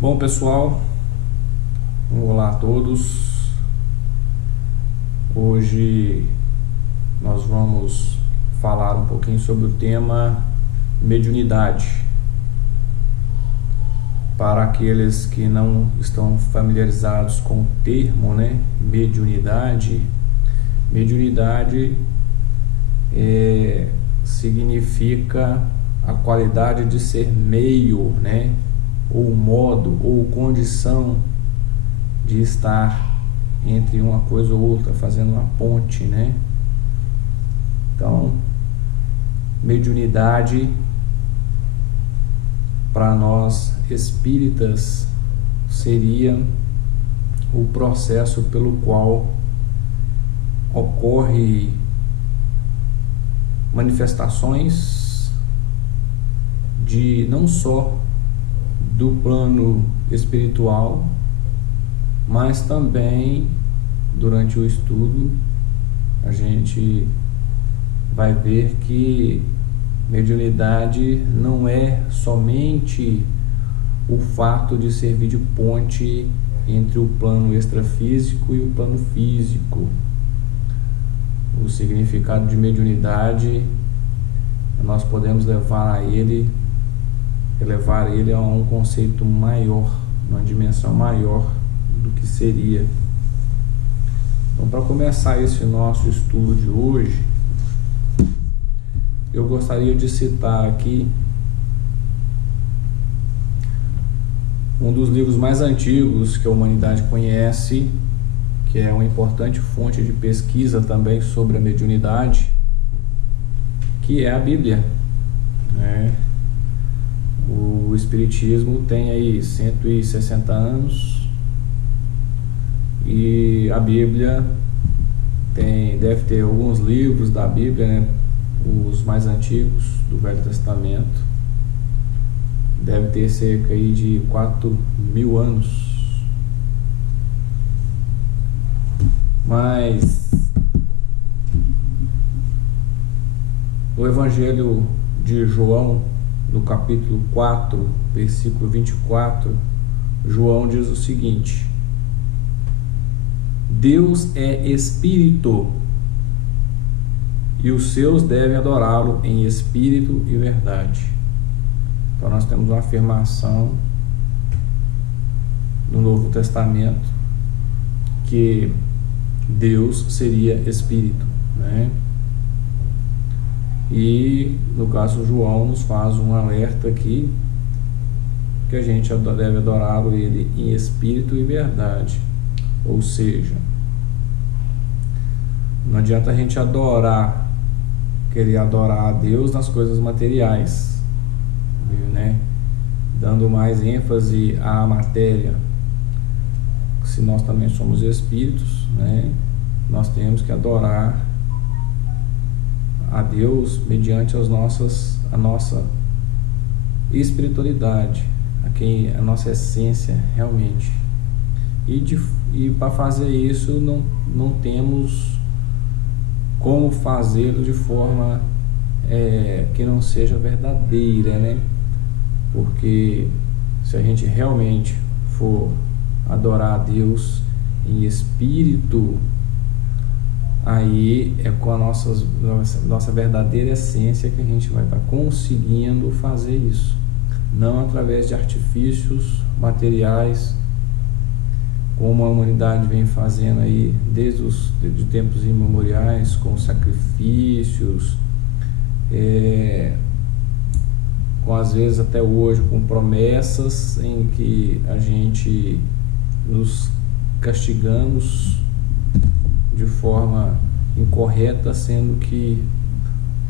Bom, pessoal, olá a todos. Hoje nós vamos falar um pouquinho sobre o tema mediunidade. Para aqueles que não estão familiarizados com o termo, mediunidade significa a qualidade de ser meio, ou modo, ou condição de estar entre uma coisa ou outra, fazendo uma ponte, Então, mediunidade para nós espíritas seria o processo pelo qual ocorre manifestações de não só do plano espiritual, mas também durante o estudo a gente vai ver que mediunidade não é somente o fato de servir de ponte entre o plano extrafísico e o plano físico. O significado de mediunidade nós podemos elevar ele a um conceito maior, uma dimensão maior do que seria. Então, para começar esse nosso estudo de hoje, eu gostaria de citar aqui um dos livros mais antigos que a humanidade conhece, que é uma importante fonte de pesquisa também sobre a mediunidade, que é a Bíblia. O Espiritismo tem aí 160 anos e a Bíblia deve ter alguns livros da Bíblia, os mais antigos do Velho Testamento, deve ter cerca aí de 4.000 anos. Mas o Evangelho de João, no capítulo 4, versículo 24, João diz o seguinte: Deus é Espírito, e os seus devem adorá-lo em espírito e verdade. Então nós temos uma afirmação no Novo Testamento que Deus seria Espírito, E no caso João nos faz um alerta aqui que a gente deve adorá-lo ele em espírito e verdade. Ou seja, não adianta a gente querer adorar a Deus nas coisas materiais, dando mais ênfase à matéria. Se nós também somos espíritos, nós temos que adorar a Deus mediante a nossa espiritualidade, a nossa essência realmente. E para fazer isso não temos como fazê-lo de forma que não seja verdadeira, Porque se a gente realmente for adorar a Deus em espírito, aí é com a nossa verdadeira essência que a gente vai estar conseguindo fazer isso, não através de artifícios materiais, como a humanidade vem fazendo aí desde tempos imemoriais, com sacrifícios, com às vezes até hoje com promessas em que a gente nos castigamos de forma incorreta, sendo que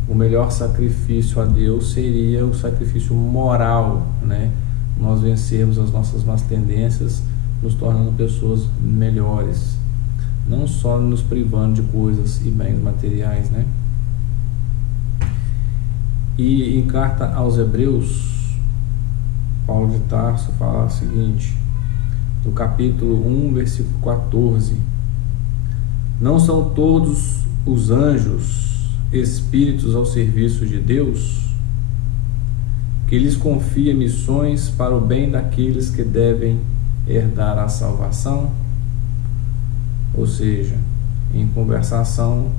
o melhor sacrifício a Deus seria o sacrifício moral, Nós vencermos as nossas más tendências, nos tornando pessoas melhores, não só nos privando de coisas e bens materiais, E em carta aos Hebreus, Paulo de Tarso fala o seguinte, no capítulo 1, versículo 14: Não são todos os anjos espíritos ao serviço de Deus? que lhes confia missões para o bem daqueles que devem herdar a salvação. Ou seja, em conversação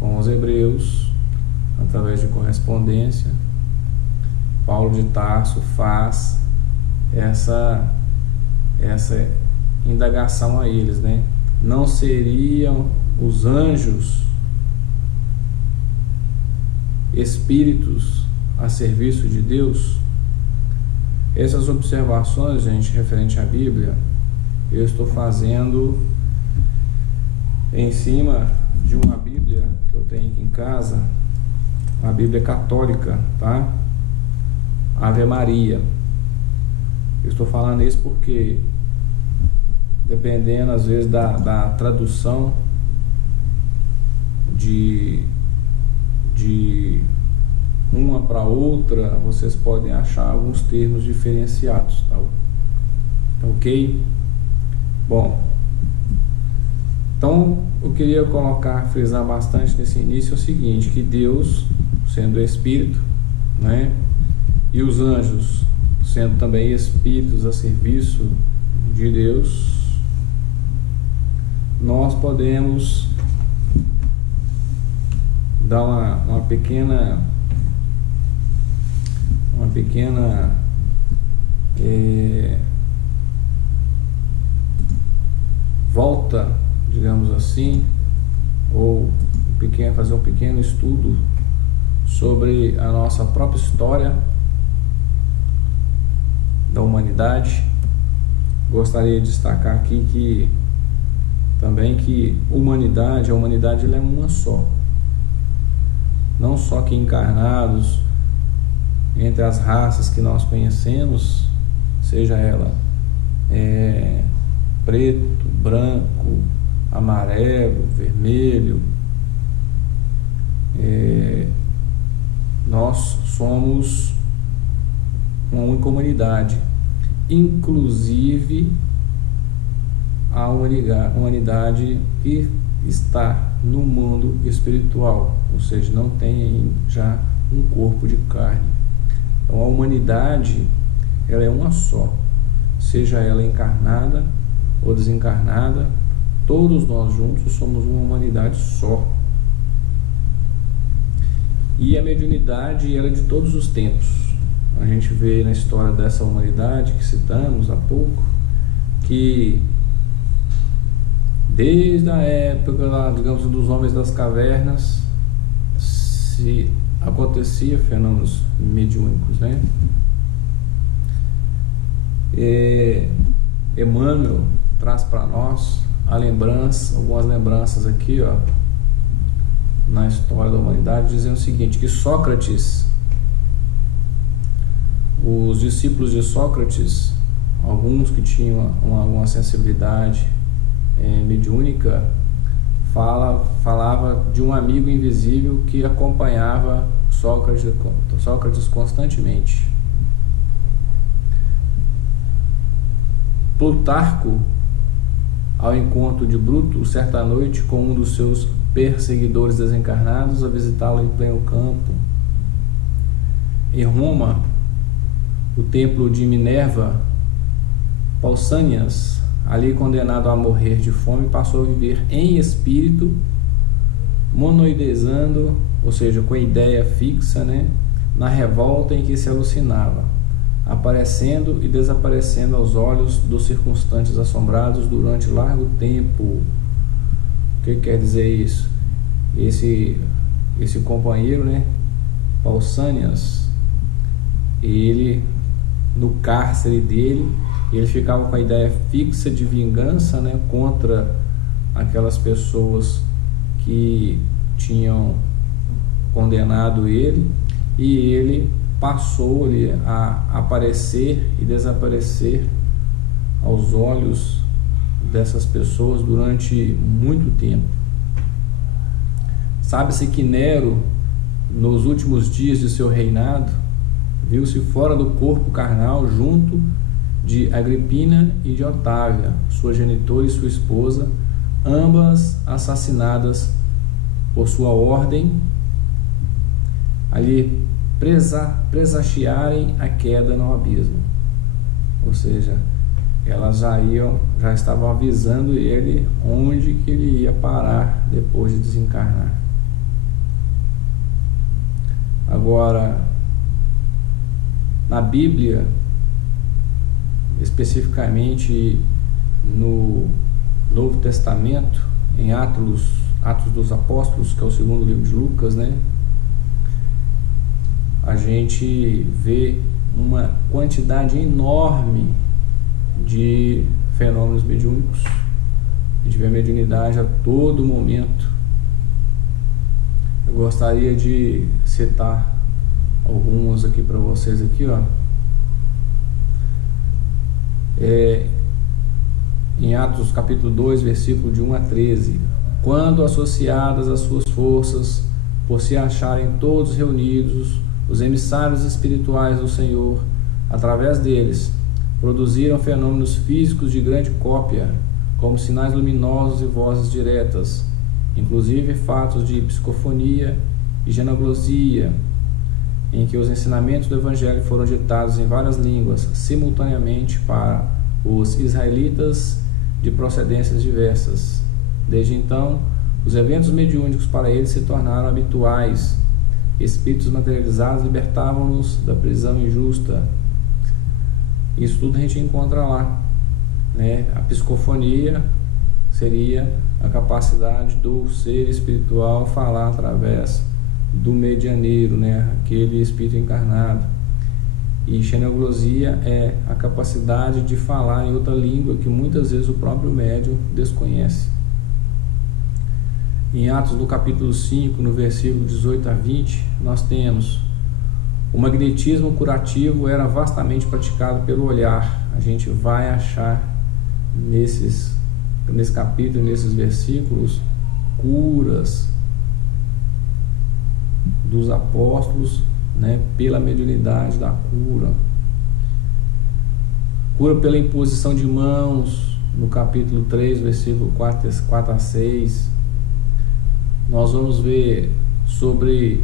com os hebreus, através de correspondência, Paulo de Tarso faz essa indagação a eles, né? Não seriam os anjos espíritos a serviço de Deus? Essas observações, gente, referente à Bíblia, eu estou fazendo em cima de uma Bíblia que eu tenho aqui em casa, uma Bíblia católica, tá? Ave Maria. Eu estou falando isso porque, dependendo às vezes da tradução de uma para outra, vocês podem achar alguns termos diferenciados, tá ok? Bom, então eu queria frisar bastante nesse início o seguinte, que Deus, sendo Espírito, né, e os anjos sendo também espíritos a serviço de Deus, nós podemos dar uma pequena volta, digamos assim, ou fazer um pequeno estudo sobre a nossa própria história da humanidade. Gostaria de destacar aqui que a humanidade ela é uma só. Não só que encarnados entre as raças que nós conhecemos, seja ela preto, branco, amarelo, vermelho, nós somos uma única humanidade, inclusive a humanidade que está no mundo espiritual, ou seja, não tem já um corpo de carne. Então a humanidade ela é uma só, seja ela encarnada ou desencarnada, todos nós juntos somos uma humanidade só. E a mediunidade ela é de todos os tempos. A gente vê na história dessa humanidade que citamos há pouco, que desde a época lá, digamos, dos homens das cavernas, se acontecia fenômenos mediúnicos, né? Emmanuel traz para nós algumas lembranças aqui, ó, na história da humanidade, dizendo o seguinte, que Sócrates, os discípulos de Sócrates, alguns que tinham uma sensibilidade mediúnica, falava de um amigo invisível que acompanhava Sócrates constantemente. Plutarco, ao encontro de Bruto, certa noite, com um dos seus perseguidores desencarnados, a visitá-lo em pleno campo. Em Roma, o templo de Minerva, Pausanias, ali condenado a morrer de fome, passou a viver em espírito, monoidezando, ou seja, com a ideia fixa, né, na revolta em que se alucinava, aparecendo e desaparecendo aos olhos dos circunstantes assombrados durante largo tempo. O que quer dizer isso? Esse companheiro, né, Pausanias, ele, no cárcere dele, ele ficava com a ideia fixa de vingança, né, contra aquelas pessoas que tinham condenado ele, e ele passou ali a aparecer e desaparecer aos olhos dessas pessoas durante muito tempo. Sabe-se que Nero, nos últimos dias de seu reinado, viu-se fora do corpo carnal junto de Agripina e de Otávia, sua genitora e sua esposa, ambas assassinadas por sua ordem, ali presagiarem a queda no abismo. Ou seja, elas já estavam avisando ele onde que ele ia parar depois de desencarnar. Agora, na Bíblia, especificamente no Novo Testamento, em Atos dos Apóstolos, que é o segundo livro de Lucas, né? A gente vê uma quantidade enorme de fenômenos mediúnicos. A gente vê a mediunidade a todo momento. Eu gostaria de citar alguns aqui para vocês aqui, ó. Em Atos capítulo 2, versículo de 1 a 13: quando associadas às suas forças, por se acharem todos reunidos, os emissários espirituais do Senhor, através deles, produziram fenômenos físicos de grande cópia, como sinais luminosos e vozes diretas, inclusive fatos de psicofonia e genoglosia, em que os ensinamentos do Evangelho foram ditados em várias línguas, simultaneamente para os israelitas de procedências diversas. Desde então, os eventos mediúnicos para eles se tornaram habituais. Espíritos materializados libertavam-nos da prisão injusta. Isso tudo a gente encontra lá, né? A psicofonia seria a capacidade do ser espiritual falar através do medianeiro, né? Aquele espírito encarnado. E xenoglosia é a capacidade de falar em outra língua que muitas vezes o próprio médium desconhece. Em Atos do capítulo 5, no versículo 18 a 20, nós temos: o magnetismo curativo era vastamente praticado pelo olhar. A gente vai achar nesse capítulo, nesses versículos, curas dos apóstolos, né, pela mediunidade da cura. Cura pela imposição de mãos, no capítulo 3, versículo 4 a 6. Nós vamos ver sobre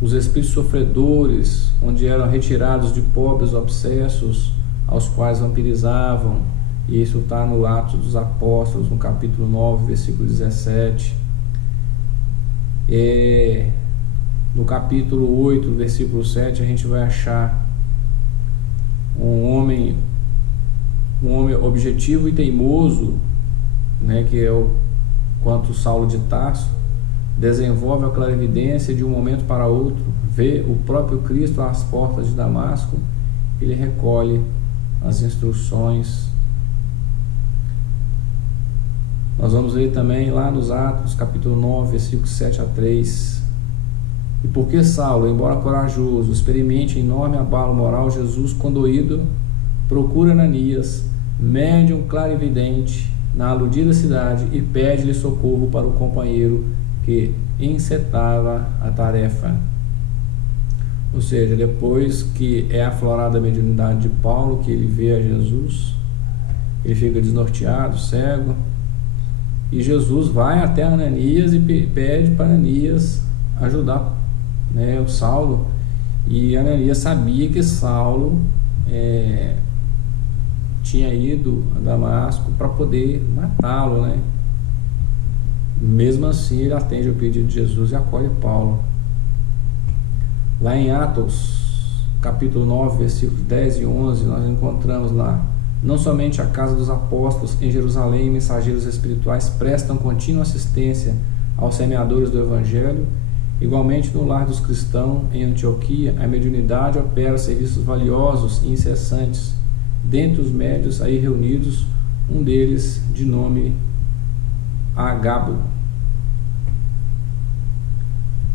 os espíritos sofredores, onde eram retirados de pobres obsessos, aos quais vampirizavam. E isso está no Atos dos Apóstolos, no capítulo 9, versículo 17. No capítulo 8, versículo 7, a gente vai achar um homem objetivo e teimoso, né, que é o quanto Saulo de Tarso, desenvolve a clarividência de um momento para outro, vê o próprio Cristo às portas de Damasco, ele recolhe as instruções. Nós vamos ver também lá nos Atos, capítulo 9, versículos 7 a 3. E porque Saulo, embora corajoso, experimente enorme abalo moral, Jesus, condoído, procura Ananias, médium clarividente, na aludida cidade, e pede-lhe socorro para o companheiro que encetava a tarefa. Ou seja, depois que é aflorada a mediunidade de Paulo, que ele vê a Jesus, ele fica desnorteado, cego, e Jesus vai até Ananias e pede para Ananias ajudar, né, o Saulo. E Ananias sabia que Saulo tinha ido a Damasco para poder matá-lo, né? Mesmo assim, ele atende o pedido de Jesus e acolhe Paulo. Lá em Atos, capítulo 9, versículos 10 e 11, nós encontramos lá: não somente a casa dos apóstolos em Jerusalém, mensageiros espirituais prestam contínua assistência aos semeadores do Evangelho, igualmente no lar dos cristãos em Antioquia, a mediunidade opera serviços valiosos e incessantes. Dentre os médios aí reunidos, um deles de nome Agabo.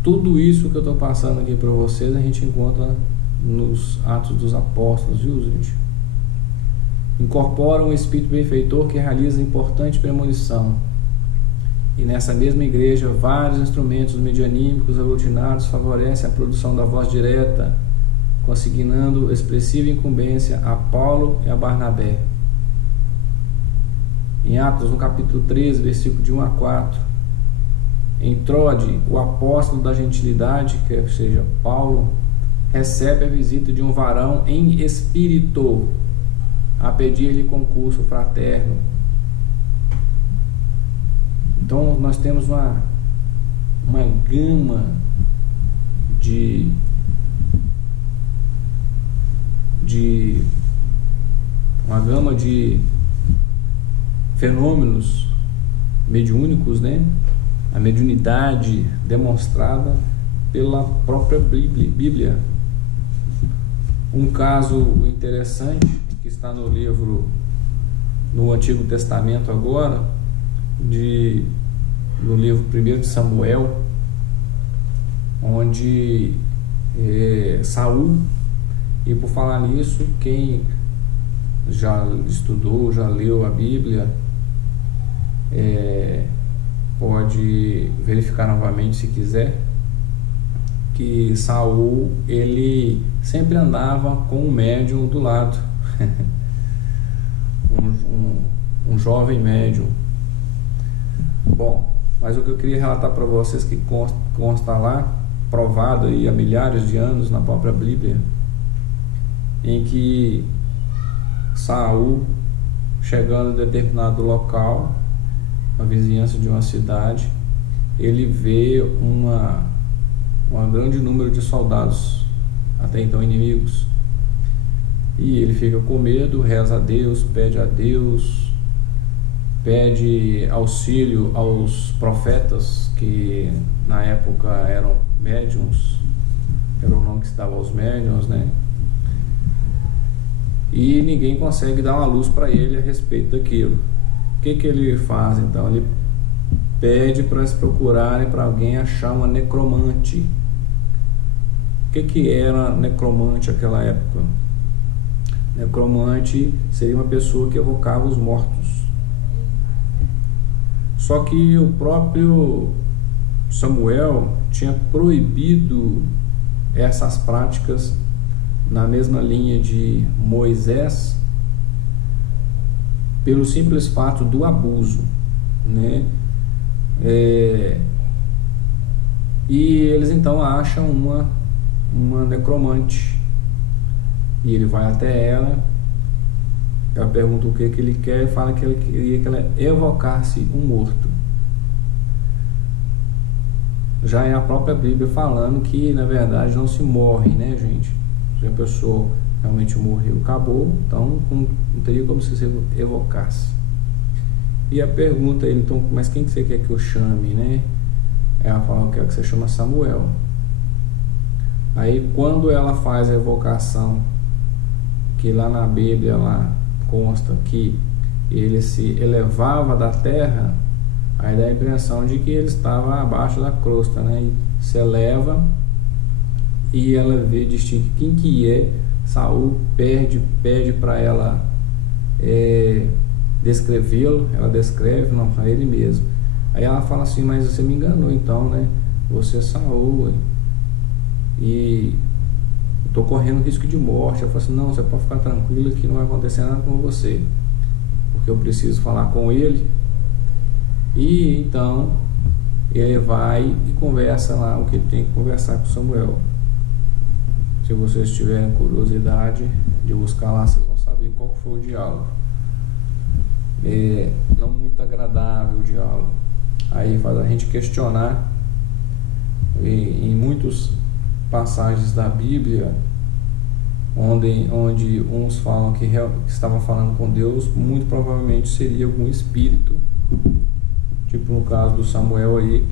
Tudo isso que eu estou passando aqui para vocês, a gente encontra nos Atos dos Apóstolos, viu, gente? Incorpora um espírito benfeitor que realiza importante premonição. E nessa mesma igreja, vários instrumentos medianímicos aglutinados favorecem a produção da voz direta, consignando expressiva incumbência a Paulo e a Barnabé. Em Atos, no capítulo 13, versículo de 1 a 4, Em Trode, o apóstolo da gentilidade, que seja Paulo, recebe a visita de um varão em espírito, a pedir-lhe concurso fraterno. Então nós temos uma gama de fenômenos mediúnicos, né? A mediunidade demonstrada pela própria Bíblia. Um caso interessante que está no livro, no Antigo Testamento agora, no livro 1 de Samuel, onde Saul, e por falar nisso, quem já estudou, já leu a Bíblia, pode verificar novamente se quiser, que Saul, ele sempre andava com um médium do lado, um jovem médium. Bom, mas o que eu queria relatar para vocês, que consta lá, provado aí há milhares de anos na própria Bíblia, em que Saul, chegando em determinado local, na vizinhança de uma cidade, ele vê um grande número de soldados, até então inimigos, e ele fica com medo, reza a Deus, pede auxílio aos profetas, que na época eram médiuns, era o nome que se dava aos médiuns, né? E ninguém consegue dar uma luz para ele a respeito daquilo. O que ele faz então? Ele pede para eles procurarem para alguém achar uma necromante. O que era necromante naquela época? Necromante seria uma pessoa que evocava os mortos. Só que o próprio Samuel tinha proibido essas práticas, na mesma linha de Moisés, pelo simples fato do abuso, né? E eles então acham uma necromante, e ele vai até ela pergunta o que ele quer, e fala que ele queria que ela evocasse um morto. Já é a própria Bíblia falando que na verdade não se morre, né, gente? Se a pessoa realmente morreu, acabou, então não teria como se evocasse. E a pergunta ele, então, mas quem que você quer que eu chame, né? Ela fala, eu quero que você chama Samuel. Aí quando ela faz a evocação, que lá na Bíblia lá consta que ele se elevava da terra, aí dá a impressão de que ele estava abaixo da crosta, né? E se eleva, e ela vê, distingue quem que é. Saul pede para ela descrevê-lo. Ela descreve, não, para ele mesmo. Aí ela fala assim, mas você me enganou então, né? Você é Saul, e estou correndo risco de morte. Ela fala assim, não, você pode ficar tranquila que não vai acontecer nada com você, porque eu preciso falar com ele. E então ele vai e conversa lá o que ele tem que conversar com Samuel. Se vocês tiverem curiosidade de buscar lá, vocês vão saber qual foi o diálogo. Não muito agradável o diálogo. Aí faz a gente questionar, em muitas passagens da Bíblia, onde uns falam que estava falando com Deus, muito provavelmente seria algum espírito, tipo no caso do Samuel aí,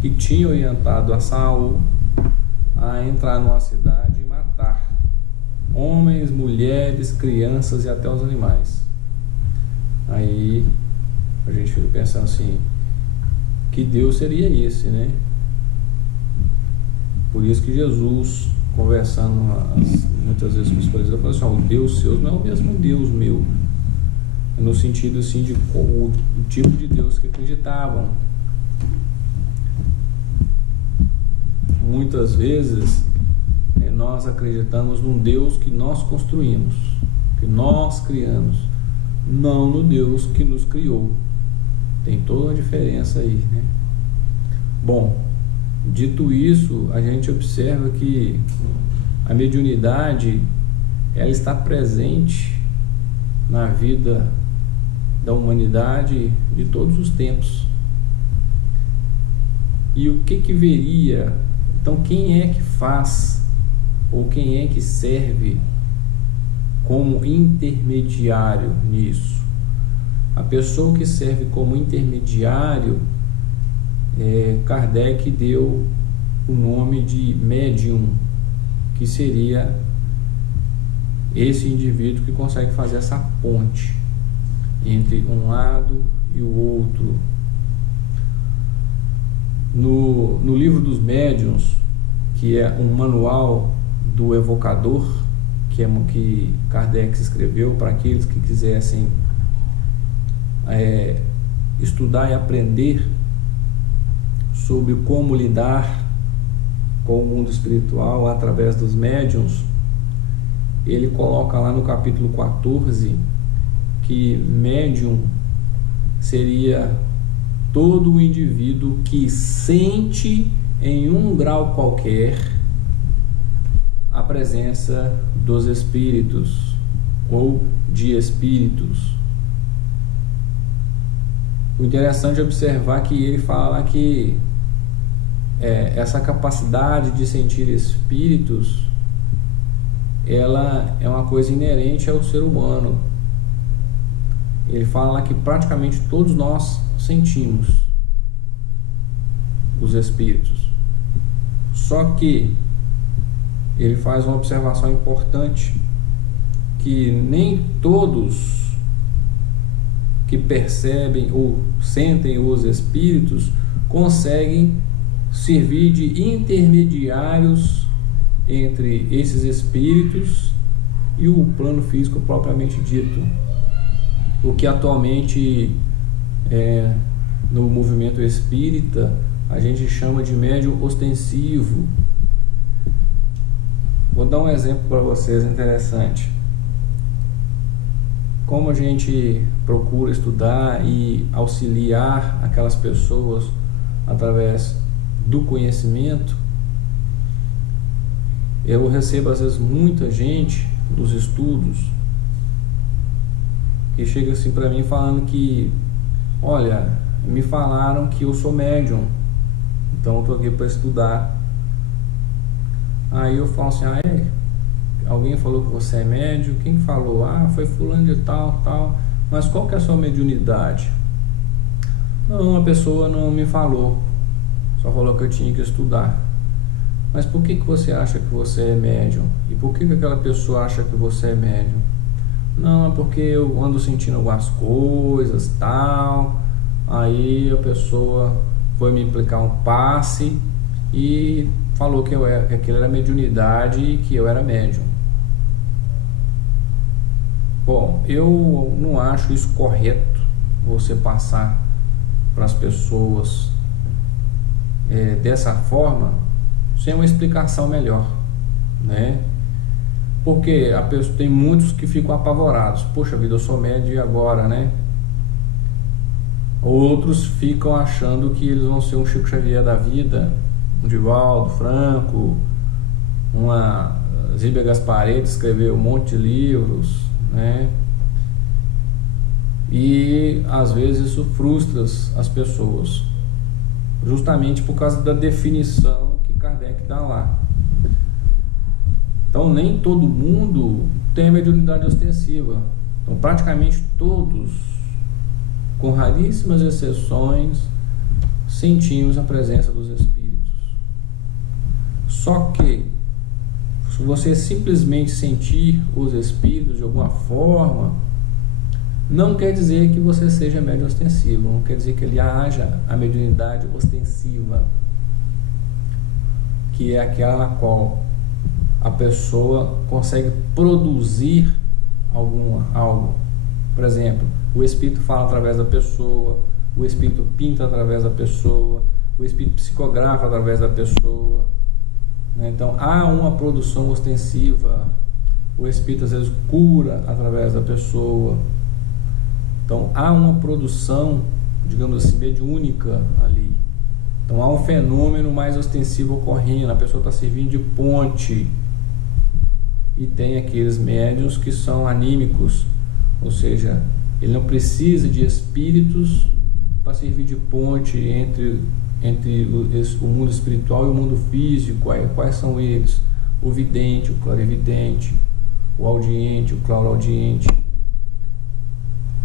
que tinha orientado a Saul a entrar numa cidade e matar homens, mulheres, crianças e até os animais. Aí a gente fica pensando assim, que Deus seria esse, né? Por isso que Jesus, conversando muitas vezes com os fariseus, falou assim, o Deus seu não é o mesmo Deus meu, no sentido assim de o tipo de Deus que acreditavam. Muitas vezes nós acreditamos num Deus que nós construímos, que nós criamos, não no Deus que nos criou. Tem toda uma diferença aí, né? Bom, dito isso, a gente observa que a mediunidade, ela está presente na vida da humanidade de todos os tempos. E o que veria? Então, quem é que faz ou quem é que serve como intermediário nisso? A pessoa que serve como intermediário, Kardec deu o nome de médium, que seria esse indivíduo que consegue fazer essa ponte entre um lado e o outro. No livro dos médiuns, que é um manual do evocador, que Kardec escreveu para aqueles que quisessem estudar e aprender sobre como lidar com o mundo espiritual através dos médiuns, ele coloca lá no capítulo 14 que médium seria todo o indivíduo que sente em um grau qualquer a presença dos espíritos ou de espíritos. O interessante é observar que ele fala que essa capacidade de sentir espíritos, ela é uma coisa inerente ao ser humano. Ele fala lá que praticamente todos nós sentimos os espíritos. Só que ele faz uma observação importante, que nem todos que percebem ou sentem os espíritos conseguem servir de intermediários entre esses espíritos e o plano físico propriamente dito. O que atualmente no movimento espírita a gente chama de médium ostensivo. Vou dar um exemplo para vocês interessante. Como a gente procura estudar e auxiliar aquelas pessoas através do conhecimento, eu recebo às vezes muita gente nos estudos que chega assim para mim falando que, olha, me falaram que eu sou médium, então eu estou aqui para estudar. Aí eu falo assim, alguém falou que você é médium? Quem falou? Foi fulano de tal. Mas qual que é a sua mediunidade? Não, a pessoa não me falou, só falou que eu tinha que estudar. Mas por que você acha que você é médium? E por que aquela pessoa acha que você é médium? Não, é porque eu ando sentindo algumas coisas, tal. Aí a pessoa foi me aplicar um passe e falou que aquilo era mediunidade e que eu era médium. Bom, eu não acho isso correto, você passar para as pessoas dessa forma, sem uma explicação melhor, né? Porque tem muitos que ficam apavorados. Poxa vida, eu sou médium e agora, né? Outros ficam achando que eles vão ser um Chico Xavier da vida, um Divaldo Franco, uma Zíbia Gasparetti, escreveu um monte de livros, né? E às vezes isso frustra as pessoas, justamente por causa da definição que Kardec dá lá. Então nem todo mundo tem a mediunidade ostensiva. Então praticamente todos, com raríssimas exceções, sentimos a presença dos espíritos. Só que se você simplesmente sentir os espíritos de alguma forma, não quer dizer que você seja médium ostensivo, não quer dizer que ele haja a mediunidade ostensiva, que é aquela na qual a pessoa consegue produzir algo. Por exemplo, o espírito fala através da pessoa, o espírito pinta através da pessoa, o espírito psicografa através da pessoa, né? Então há uma produção ostensiva. O espírito às vezes cura através da pessoa. Então há uma produção, digamos assim, mediúnica ali. Então há um fenômeno mais ostensivo ocorrendo, a pessoa está servindo de ponte. E tem aqueles médiuns que são anímicos, ou seja, ele não precisa de espíritos para servir de ponte entre o mundo espiritual e o mundo físico. Quais são eles? O vidente, o clarividente, o audiente, o clareaudiente.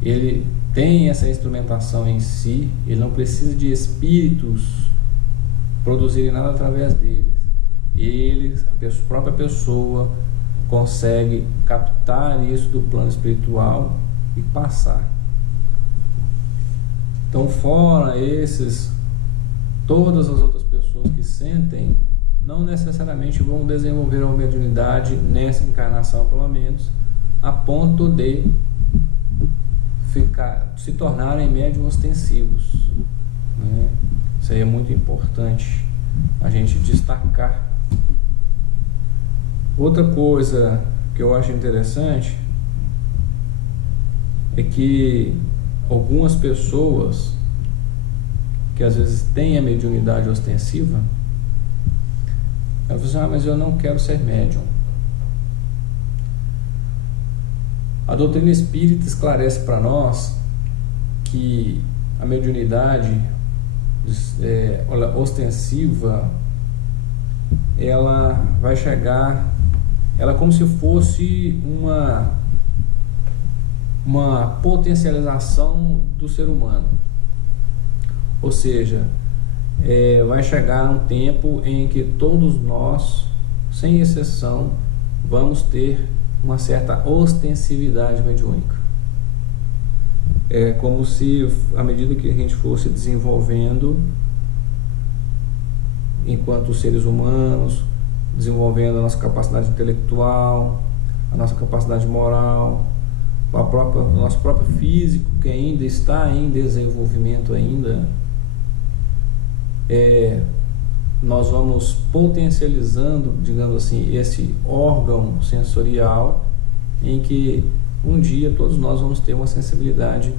Ele tem essa instrumentação em si, ele não precisa de espíritos produzirem nada através deles. Eles, a própria pessoa, consegue captar isso do plano espiritual e passar. Então, fora todas as outras pessoas que sentem, não necessariamente vão desenvolver uma mediunidade nessa encarnação, pelo menos, a ponto de se tornarem médiuns ostensivos, né? Isso aí é muito importante a gente destacar. Outra coisa que eu acho interessante é que algumas pessoas que às vezes têm a mediunidade ostensiva, elas falam assim: mas eu não quero ser médium. A doutrina espírita esclarece para nós que a mediunidade ostensiva, ela vai chegar, ela é como se fosse uma potencialização do ser humano. Ou seja, vai chegar um tempo em que todos nós, sem exceção, vamos ter uma certa ostensividade mediúnica. É como se, à medida que a gente fosse desenvolvendo enquanto seres humanos, desenvolvendo a nossa capacidade intelectual, a nossa capacidade moral, o nosso próprio físico, que ainda está em desenvolvimento ainda, nós vamos potencializando, digamos assim, esse órgão sensorial, em que um dia todos nós vamos ter uma sensibilidade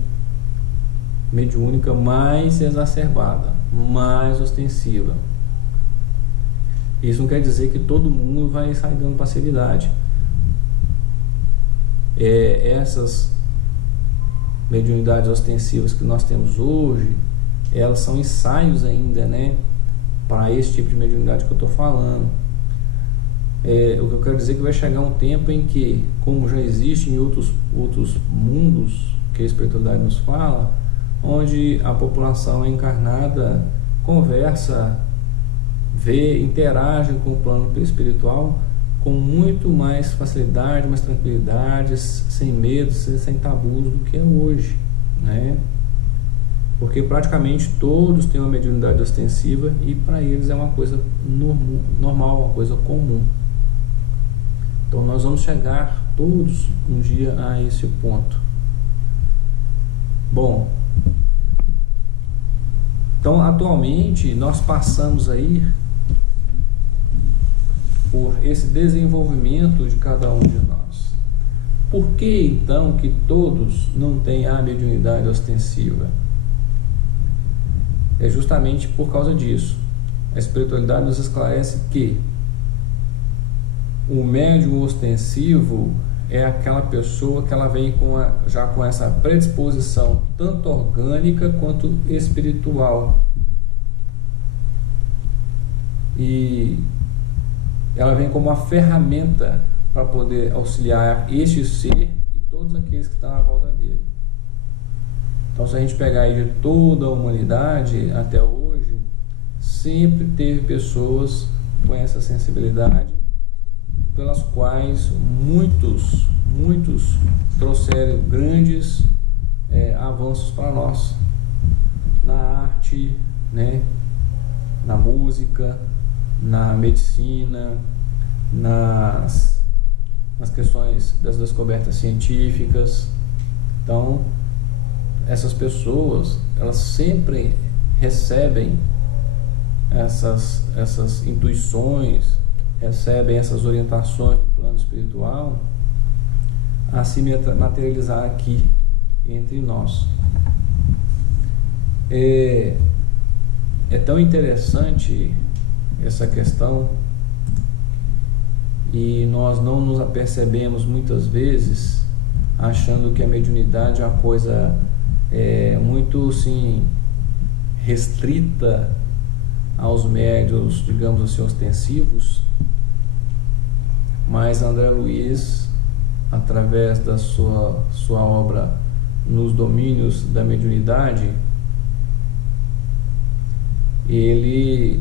mediúnica mais exacerbada, mais ostensiva. Isso não quer dizer que todo mundo vai sair dando passividade. Essas mediunidades ostensivas que nós temos hoje, elas são ensaios ainda, né, para esse tipo de mediunidade que eu estou falando. O que eu quero dizer é que vai chegar um tempo em que, como já existe em outros mundos que a espiritualidade nos fala, onde a população encarnada conversa, vê, interage com o plano espiritual com muito mais facilidade, mais tranquilidade, sem medo, sem tabus do que é hoje, né? Porque praticamente todos têm uma mediunidade ostensiva e para eles é uma coisa normal, uma coisa comum. Então nós vamos chegar todos um dia a esse ponto. Bom, então atualmente nós passamos aí por esse desenvolvimento de cada um de nós. Por que então que todos não têm a mediunidade ostensiva? É justamente por causa disso. A espiritualidade nos esclarece que o médium ostensivo é aquela pessoa que ela vem já com essa predisposição tanto orgânica quanto espiritual, e ela vem como uma ferramenta para poder auxiliar este ser e todos aqueles que estão à volta dele. Então, se a gente pegar aí de toda a humanidade até hoje, sempre teve pessoas com essa sensibilidade, pelas quais muitos trouxeram grandes avanços para nós, na arte, né, na música, na medicina, nas questões das descobertas científicas. Então, essas pessoas, elas sempre recebem essas intuições, recebem essas orientações do plano espiritual a se materializar aqui entre nós. É É tão interessante essa questão e nós não nos apercebemos muitas vezes, achando que a mediunidade é uma coisa muito assim restrita aos médiuns, digamos assim, ostensivos. Mas André Luiz, através da sua obra Nos Domínios da Mediunidade, ele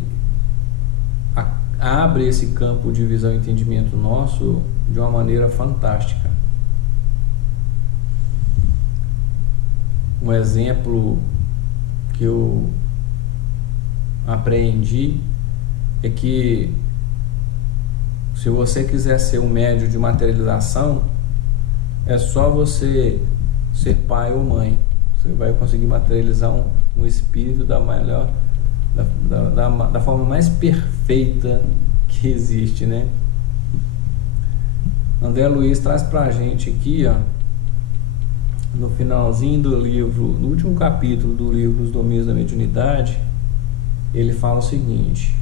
abre esse campo de visão e entendimento nosso de uma maneira fantástica. Um exemplo que eu aprendi é que se você quiser ser um médium de materialização, é só você ser pai ou mãe. Você vai conseguir materializar um espírito da forma mais perfeita que existe, né? André Luiz traz pra gente aqui, ó, no finalzinho do livro, no último capítulo do livro Os Domínios da Mediunidade, ele fala o seguinte: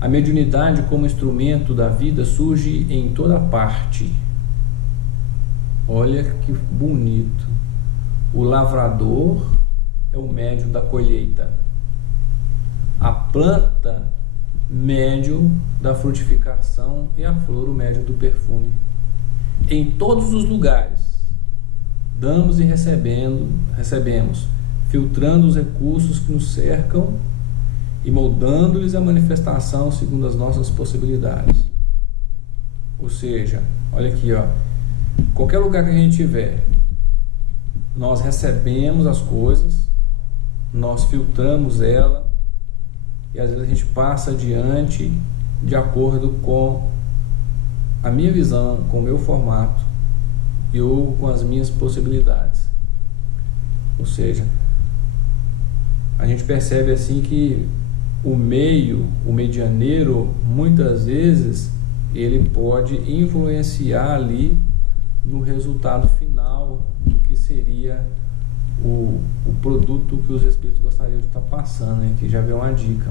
a mediunidade como instrumento da vida surge em toda parte. Olha que bonito. O lavrador é o médium da colheita. A planta, médium da frutificação, e a flor, o médium do perfume. Em todos os lugares, damos e recebemos, filtrando os recursos que nos cercam e moldando-lhes a manifestação segundo as nossas possibilidades. Ou seja, olha aqui, ó, qualquer lugar que a gente estiver, nós recebemos as coisas, nós filtramos ela e às vezes a gente passa adiante de acordo com a minha visão, com o meu formato e ou com as minhas possibilidades. Ou seja, a gente percebe assim que o medianeiro, muitas vezes, ele pode influenciar ali no resultado final do que seria o produto que os espíritos gostariam de estar passando, né? Aqui já vem uma dica.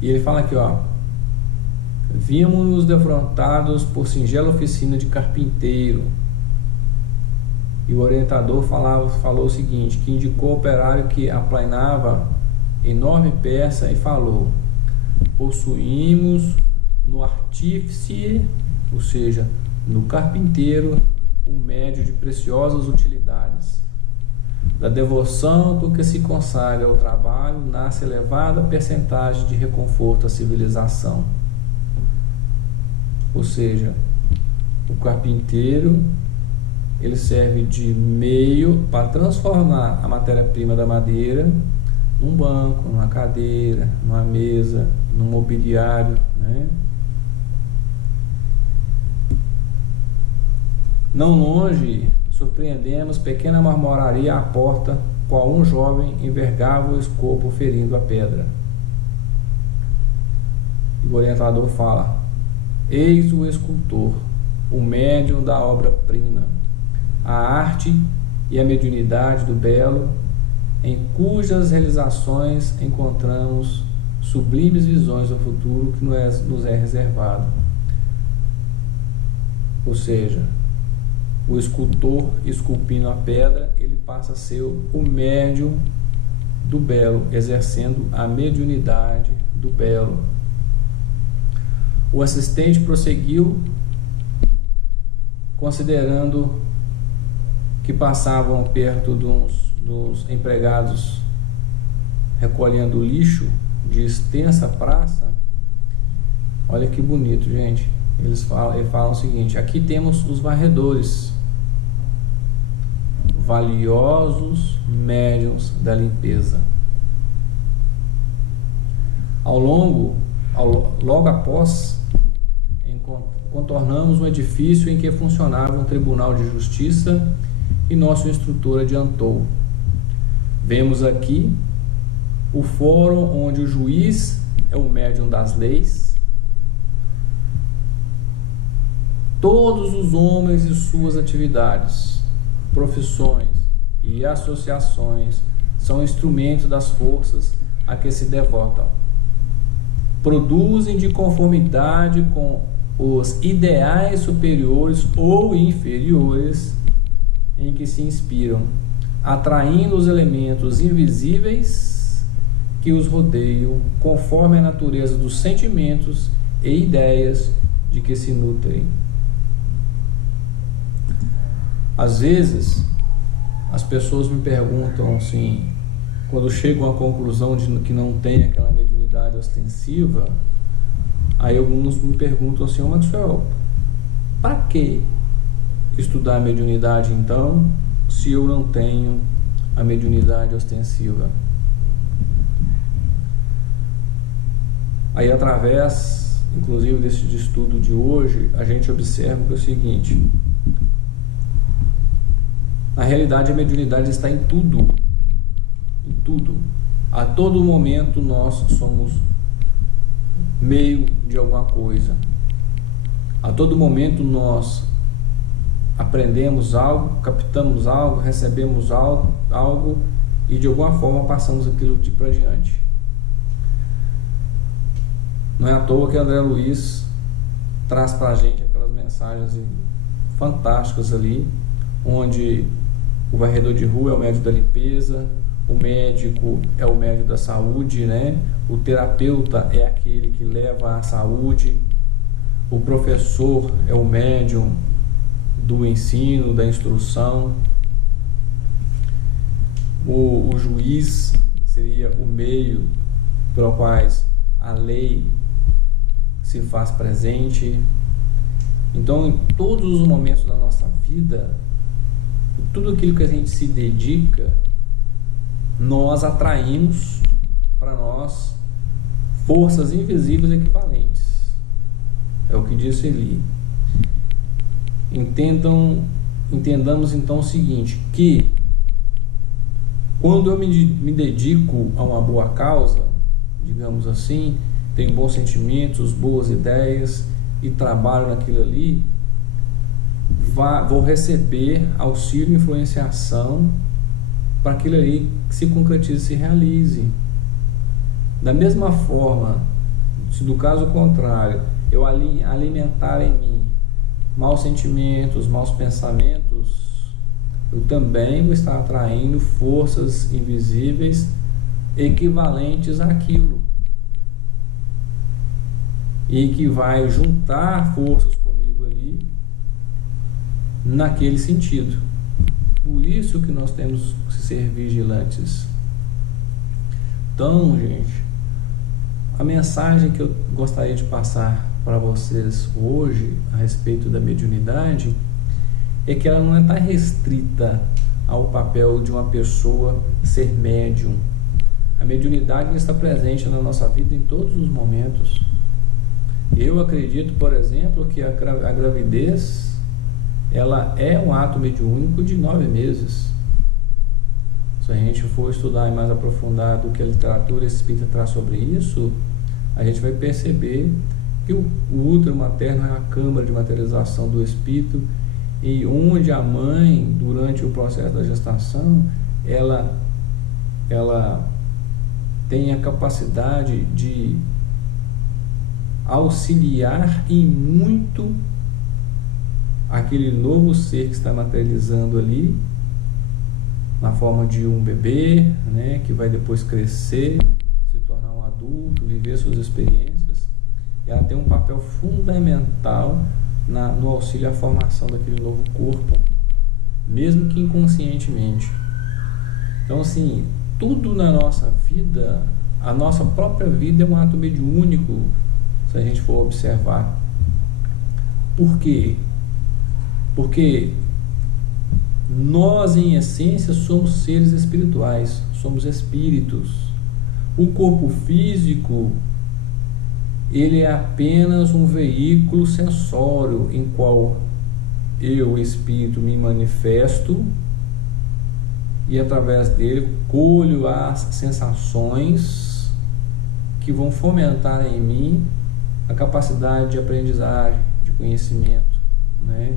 E ele fala aqui, ó: vimos-nos defrontados por singela oficina de carpinteiro. E o orientador falou o seguinte, que indicou ao operário que aplainava enorme peça e falou: possuímos no artífice, ou seja, no carpinteiro, o médio de preciosas utilidades. Da devoção com que se consagra ao trabalho nasce elevada percentagem de reconforto à civilização. Ou seja, o carpinteiro, ele serve de meio para transformar a matéria-prima da madeira num banco, numa cadeira, numa mesa, num mobiliário, né? Não longe, surpreendemos pequena marmoraria à porta, qual um jovem envergava o escopo ferindo a pedra. E o orientador fala: eis o escultor, o médium da obra-prima, a arte e a mediunidade do belo, em cujas realizações encontramos sublimes visões do futuro que nos é reservado. Ou seja, o escultor esculpindo a pedra, ele passa a ser o médium do belo, exercendo a mediunidade do belo. O assistente prosseguiu, considerando que passavam perto dos empregados recolhendo lixo de extensa praça. Olha que bonito, gente. Eles falam o seguinte: aqui temos os varredores, valiosos médiuns da limpeza. Logo após, contornamos um edifício em que funcionava um tribunal de justiça e nosso instrutor adiantou: vemos aqui o fórum onde o juiz é o médium das leis, todos os homens e suas atividades, profissões, e associações são instrumentos das forças a que se devotam. Produzem de conformidade com os ideais superiores ou inferiores em que se inspiram, atraindo os elementos invisíveis que os rodeiam, conforme a natureza dos sentimentos e ideias de que se nutrem. Às vezes, as pessoas me perguntam assim, quando chegam à conclusão de que não tem aquela mediunidade ostensiva, aí alguns me perguntam assim: Maxwell, para que estudar a mediunidade então, se eu não tenho a mediunidade ostensiva? Aí, através, inclusive, desse estudo de hoje, a gente observa que é o seguinte: na realidade, a mediunidade está em tudo. Em tudo. A todo momento nós somos meio de alguma coisa. A todo momento nós aprendemos algo, captamos algo, recebemos algo e de alguma forma passamos aquilo para diante. Não é à toa que André Luiz traz para a gente aquelas mensagens fantásticas ali, onde o varredor de rua é o médico da limpeza, o médico é o médico da saúde, né? O terapeuta é aquele que leva a saúde, o professor é o médium do ensino, da instrução, o juiz seria o meio pelo qual a lei se faz presente. Então, em todos os momentos da nossa vida, tudo aquilo que a gente se dedica, nós atraímos para nós forças invisíveis equivalentes. É o que disse Eli. Entendamos então o seguinte, que quando eu me dedico a uma boa causa, digamos assim, tenho bons sentimentos, boas ideias e trabalho naquilo ali, vou receber auxílio e influenciação para aquilo ali que se concretize, se realize. Da mesma forma, se do caso contrário, eu alimentar em mim maus sentimentos, maus pensamentos, eu também vou estar atraindo forças invisíveis equivalentes àquilo, e que vai juntar forças comigo ali naquele sentido. Por isso que nós temos que ser vigilantes. Então, gente, a mensagem que eu gostaria de passar para vocês hoje a respeito da mediunidade é que ela não está restrita ao papel de uma pessoa ser médium. A mediunidade está presente na nossa vida em todos os momentos. Eu acredito, por exemplo, que a gravidez ela é um ato mediúnico de 9 meses. Se a gente for estudar mais aprofundado o que a literatura espírita traz sobre isso, a gente vai perceber que o útero materno é a câmara de materialização do espírito, e onde a mãe, durante o processo da gestação, ela tem a capacidade de auxiliar em muito aquele novo ser que está materializando ali, na forma de um bebê, né, que vai depois crescer, se tornar um adulto, viver suas experiências. E ela tem um papel fundamental no auxílio à formação daquele novo corpo, mesmo que inconscientemente. Então, assim, tudo na nossa vida, a nossa própria vida é um ato mediúnico, se a gente for observar. Por quê? Porque nós, em essência, somos seres espirituais, somos espíritos. O corpo físico, ele é apenas um veículo sensório em qual eu, espírito, me manifesto e através dele colho as sensações que vão fomentar em mim a capacidade de aprendizagem, de conhecimento, né?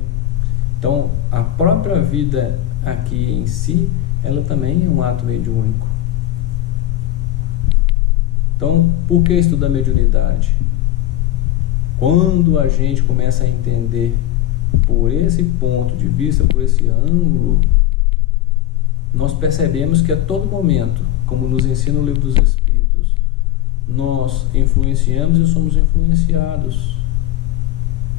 Então, a própria vida aqui em si ela também é um ato mediúnico. Então, por que estudar mediunidade? Quando a gente começa a entender por esse ponto de vista, por esse ângulo, nós percebemos que a todo momento, como nos ensina o Livro dos Espíritos, nós influenciamos e somos influenciados.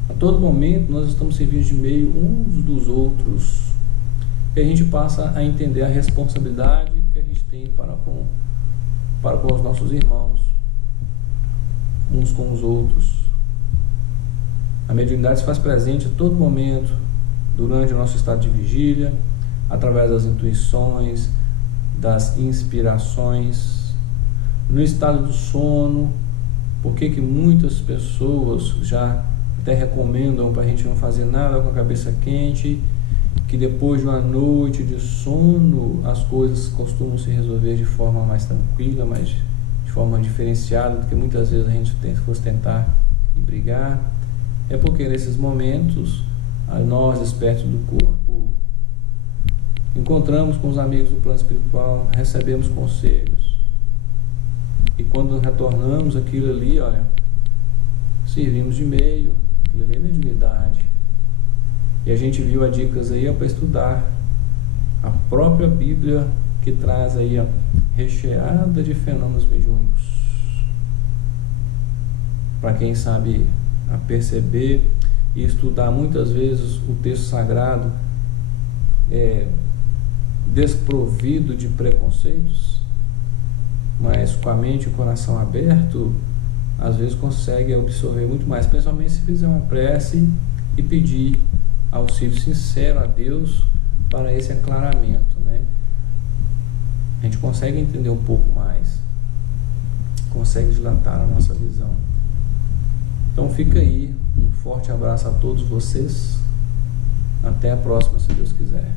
A todo momento nós estamos servindo de meio uns dos outros. E a gente passa a entender a responsabilidade que a gente tem para com os nossos irmãos, uns com os outros. A mediunidade se faz presente a todo momento, durante o nosso estado de vigília, através das intuições, das inspirações, no estado do sono. Por que muitas pessoas já até recomendam para a gente não fazer nada com a cabeça quente, que depois de uma noite de sono as coisas costumam se resolver de forma mais tranquila, mas de forma diferenciada do que muitas vezes a gente fosse tentar e brigar? É porque nesses momentos, nós, espertos do corpo, encontramos com os amigos do plano espiritual, recebemos conselhos, e quando retornamos aquilo ali, olha, servimos de meio, aquilo ali é mediunidade. E a gente viu as dicas aí para estudar a própria Bíblia, que traz aí a recheada de fenômenos mediúnicos, para quem sabe a perceber e estudar muitas vezes o texto sagrado desprovido de preconceitos, mas com a mente e o coração aberto, às vezes consegue absorver muito mais, principalmente se fizer uma prece e pedir auxílio sincero a Deus para esse aclaramento, né? A gente consegue entender um pouco mais, consegue dilatar a nossa visão. Então fica aí, um forte abraço a todos vocês, até a próxima, se Deus quiser.